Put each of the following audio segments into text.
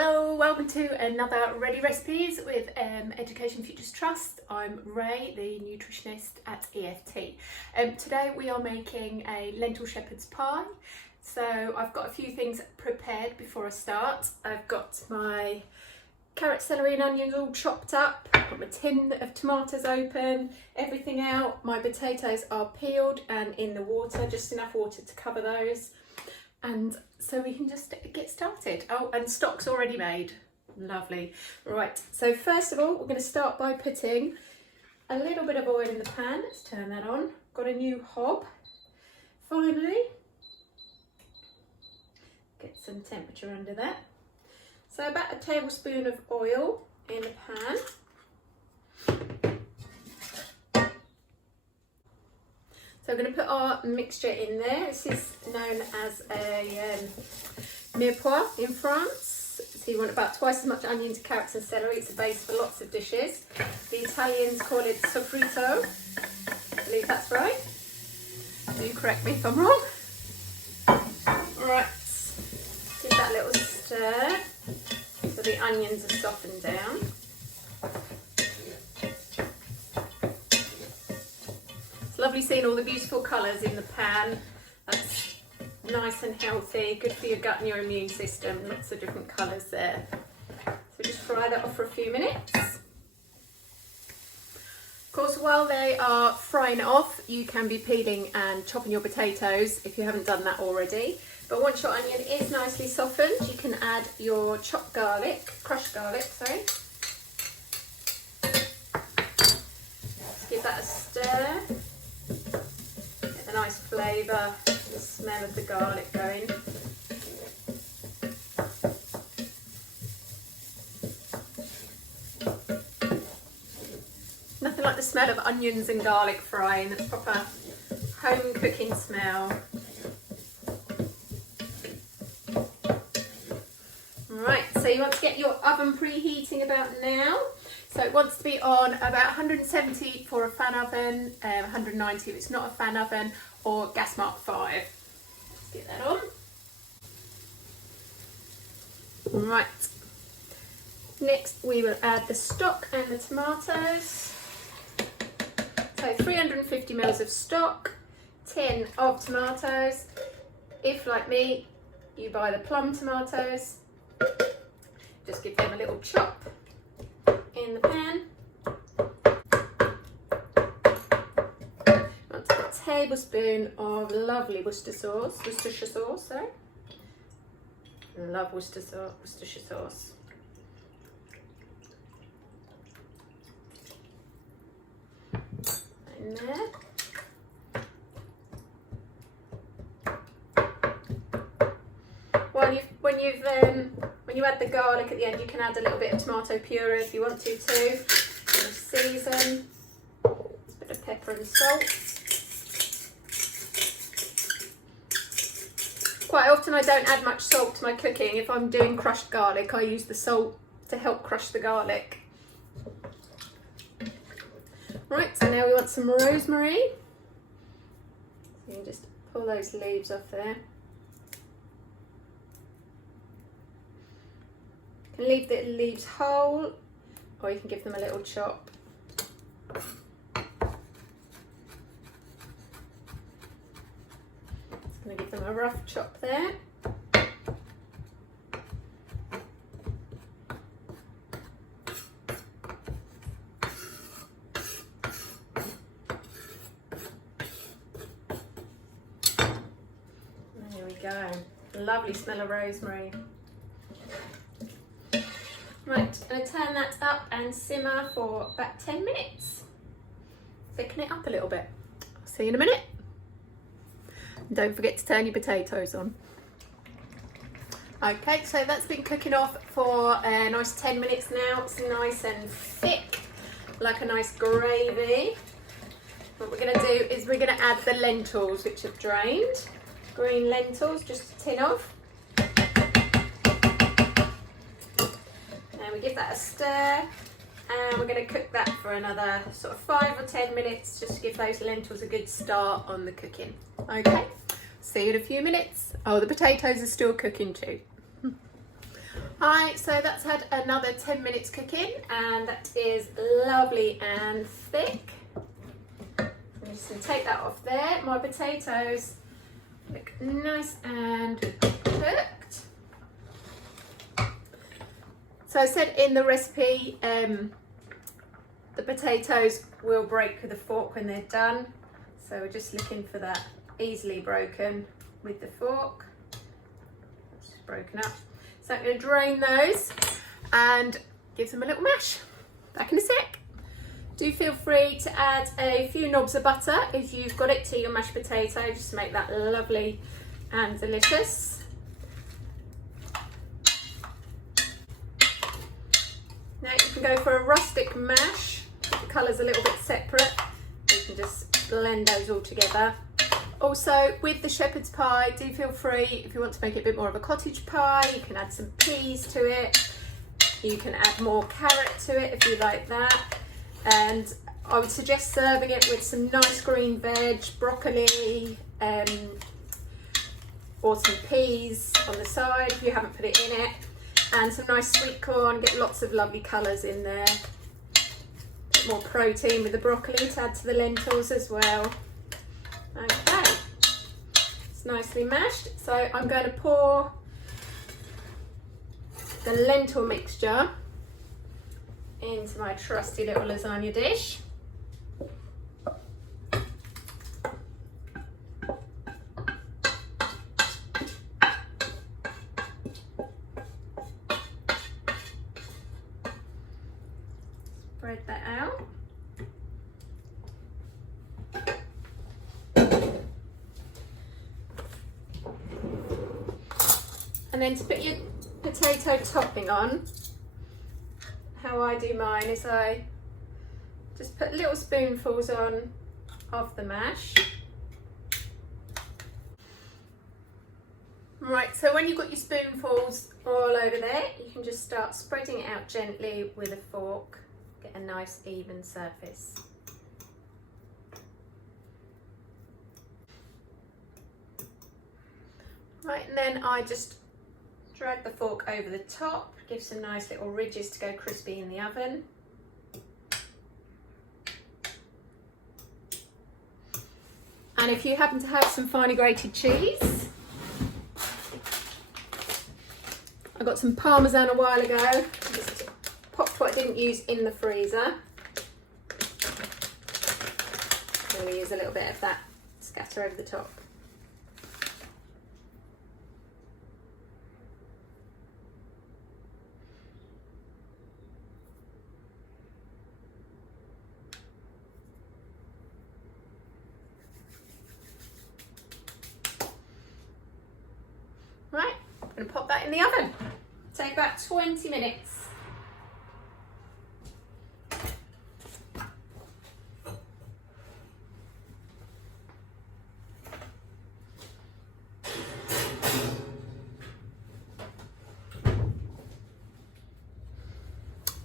Hello, welcome to another Ready Recipes with Education Futures Trust. I'm Rae, the nutritionist at EFT. Today we are making a lentil shepherd's pie. So I've got a few things prepared before I start. I've got my carrot, celery and onions all chopped up. I've got my tin of tomatoes open, everything out. My potatoes are peeled and in the water, just enough water to cover those. And so we can just get started. Oh, and stock's already made. Lovely. Right, so first of all, we're going to start by putting a little bit of oil in the pan. Let's turn that on. Got a new hob. Finally. Get some temperature under that. So about a tablespoon of oil in the pan. So we're going to put our mixture in there. This is known as a mirepoix in France. So you want about twice as much onions, carrots and celery. It's a base for lots of dishes. The Italians call it sofrito. I believe that's right. Do correct me if I'm wrong. Right, give that a little stir so the onions are softened down. Lovely seeing all the beautiful colours in the pan. That's nice and healthy, good for your gut and your immune system. Lots of different colours there. So just fry that off for a few minutes. Of course, while they are frying it off, you can be peeling and chopping your potatoes if you haven't done that already. But once your onion is nicely softened, you can add your chopped garlic, crushed garlic, sorry. Just give that a stir. A nice flavour, the smell of the garlic going. Nothing like the smell of onions and garlic frying. That's proper home cooking smell. Right, so you want to get your oven preheating about now. So it wants to be on about 170 for a fan oven, 190 if it's not a fan oven, or gas mark 5. Let's get that on. Right. Next we will add the stock and the tomatoes. So 350 ml of stock, tin of tomatoes. If, like me, you buy the plum tomatoes, just give them a little chop in the pan. Want a tablespoon of lovely Worcestershire sauce, sorry. Love Worcestershire sauce. In there. When you add the garlic at the end, you can add a little bit of tomato puree if you want to too. Season, a bit of pepper and salt. Quite often I don't add much salt to my cooking. If I'm doing crushed garlic, I use the salt to help crush the garlic. Right, so now we want some rosemary. So you can just pull those leaves off there. You can leave the leaves whole, or you can give them a little chop. Just going to give them a rough chop there. There we go. Lovely smell of rosemary. Right, I'm going to turn that up and simmer for about 10 minutes. Thicken it up a little bit. I'll see you in a minute. And don't forget to turn your potatoes on. Okay, so that's been cooking off for a nice 10 minutes now. It's nice and thick, like a nice gravy. What we're going to do is we're going to add the lentils, which have drained. Green lentils, just a tin of. And we give that a stir, and we're going to cook that for another sort of 5 or 10 minutes just to give those lentils a good start on the cooking. Okay, see you in a few minutes. Oh, the potatoes are still cooking too. Hi, so that's had another 10 minutes cooking and that is lovely and thick. I'm just going to take that off there. My potatoes look nice and cooked. So I said in the recipe, the potatoes will break with a fork when they're done. So we're just looking for that easily broken with the fork. It's just broken up. So I'm going to drain those and give them a little mash. Back in a sec. Do feel free to add a few knobs of butter if you've got it to your mashed potato, just to make that lovely and delicious. Now you can go for a rustic mash. The colour's a little bit separate. You can just blend those all together. Also, with the shepherd's pie, do feel free, if you want to make it a bit more of a cottage pie, you can add some peas to it. You can add more carrot to it if you like that. And I would suggest serving it with some nice green veg, broccoli, or some peas on the side if you haven't put it in it. And some nice sweet corn, get lots of lovely colours in there. A bit more protein with the broccoli to add to the lentils as well. Okay, it's nicely mashed. So I'm going to pour the lentil mixture into my trusty little lasagna dish. Spread that out. And then to put your potato topping on, how I do mine is I just put little spoonfuls on of the mash. Right, so when you've got your spoonfuls all over there, you can just start spreading it out gently with a fork, get a nice even surface. Right, and then I just drag the fork over the top, give some nice little ridges to go crispy in the oven. And if you happen to have some finely grated cheese, I got some Parmesan a while ago, just popped what I didn't use in the freezer. So we use a little bit of that, scatter over the top. Right, I'm going to pop that in the oven. Take about 20 minutes.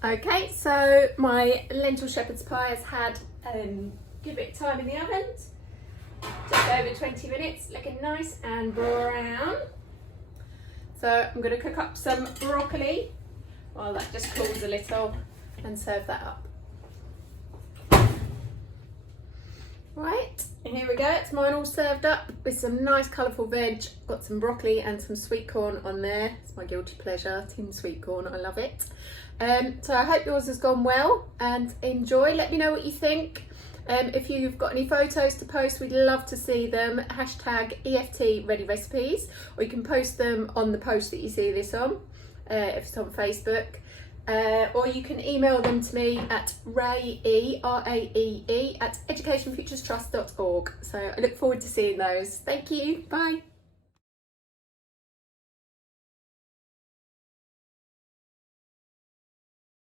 Okay, so my lentil shepherd's pie has had a good bit of time in the oven. Just over 20 minutes, looking nice and brown. So I'm going to cook up some broccoli while that just cools a little and serve that up. Right, and here we go, it's mine all served up with some nice colourful veg. Got some broccoli and some sweet corn on there. It's my guilty pleasure, tin sweet corn, I love it. So I hope yours has gone well and enjoy. Let me know what you think. If you've got any photos to post, we'd love to see them. Hashtag EFT Ready Recipes, or you can post them on the post that you see this on, if it's on Facebook. Or you can email them to me at Rae, R-A-E-E, at educationfuturestrust.org. So I look forward to seeing those. Thank you. Bye.